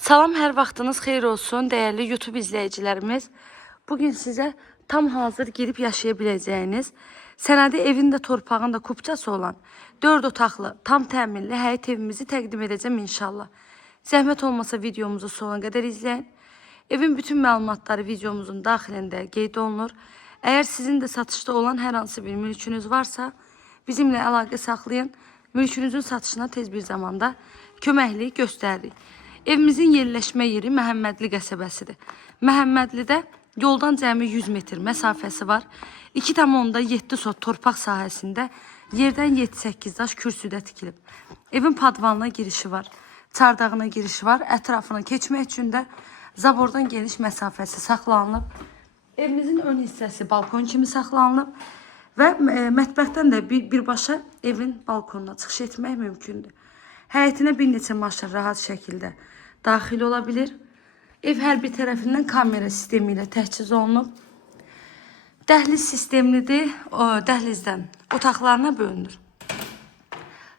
Salam, hər vaxtınız xeyir olsun, dəyərli YouTube izləyicilərimiz. Bugün sizə tam hazır girib yaşaya biləcəyiniz, sənədi evin də torpağın da kupçası olan 4 otaqlı, tam təminli həyət evimizi təqdim edəcəm inşallah. Zəhmət olmasa videomuzu sona qədər izləyin. Evin bütün məlumatları videomuzun daxilində qeyd olunur. Əgər sizin də satışda olan hər hansı bir mülkünüz varsa, bizimlə əlaqə saxlayın. Mülkünüzün satışına tez bir zamanda köməklik göstəririk. Evimizin yerləşmə yeri Məhəmmədli qəsəbəsidir. Məhəmmədlidə yoldan cəmi 100 metr məsafəsi var. 2,7 sot torpaq sahəsində yerdən 7-8 daş kürsüdə tikilib. Evin padvanına girişi var, çardağına girişi var. Ətrafına keçmək üçün də zabordan geniş məsafəsi saxlanılıb. Evimizin ön hissəsi balkon kimi saxlanılıb və mətbəxdən də birbaşa evin balkonuna çıxış etmək mümkündür. Həyətinə bir neçə maşın rahat şəkildə daxil ola bilir. Ev hər bir tərəfindən kamera sistemi ilə təchiz olunub. Dəhliz sistemlidir, dəhlizdən otaqlarına bölünür.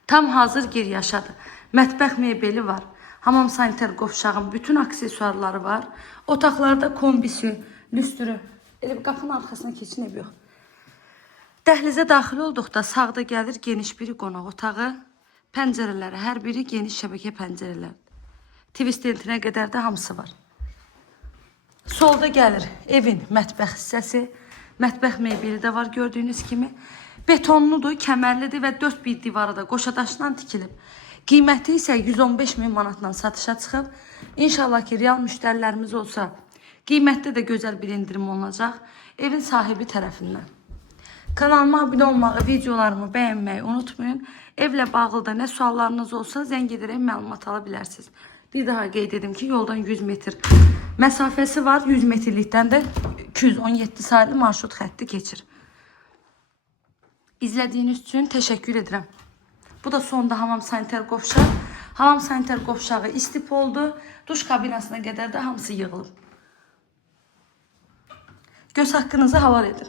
Tam hazır giriyaşadır. Mətbəx mebeli var. Hamam sanitar qovşağın bütün aksesuarları var. Otaqlarda kombisi, lüstrü. Elə bir qapının arxasına keçin, ev yox. Dəhlizə daxil olduqda sağda gəlir geniş bir qonaq otağı. Pəncərələri, hər biri geniş şəbəkə pəncərələr. TV stentinə qədər də hamısı var. Solda gəlir evin mətbəx hissəsi. Mətbəx mebeli də var gördüyünüz kimi. Betonludur, kəmərlidir və 4 bir divarı da qoşadaşdan tikilib. Qiyməti isə 115.000 manatla satışa çıxıb. İnşallah ki, real müştərilərimiz olsa, qiymətdə də gözəl bir indirim olacaq evin sahibi tərəfindən. Kanalıma abunə olmağı, videolarımı bəyənməyi unutmayın. Evlə bağlı da nə suallarınız olsa zəng edərək məlumat ala bilərsiniz. Bir daha qeyd edim ki, yoldan 100 metr məsafəsi var. 100 metrlikdən də 217 sayılı marşrut xətti keçir. İzlədiyiniz üçün təşəkkür edirəm. Bu da sonda hamam sanitar qovşaq. Hamam sanitar qovşağı istif oldu. Duş kabinasına qədər də hamısı yığılıb. Göz haqqınızı haval edir.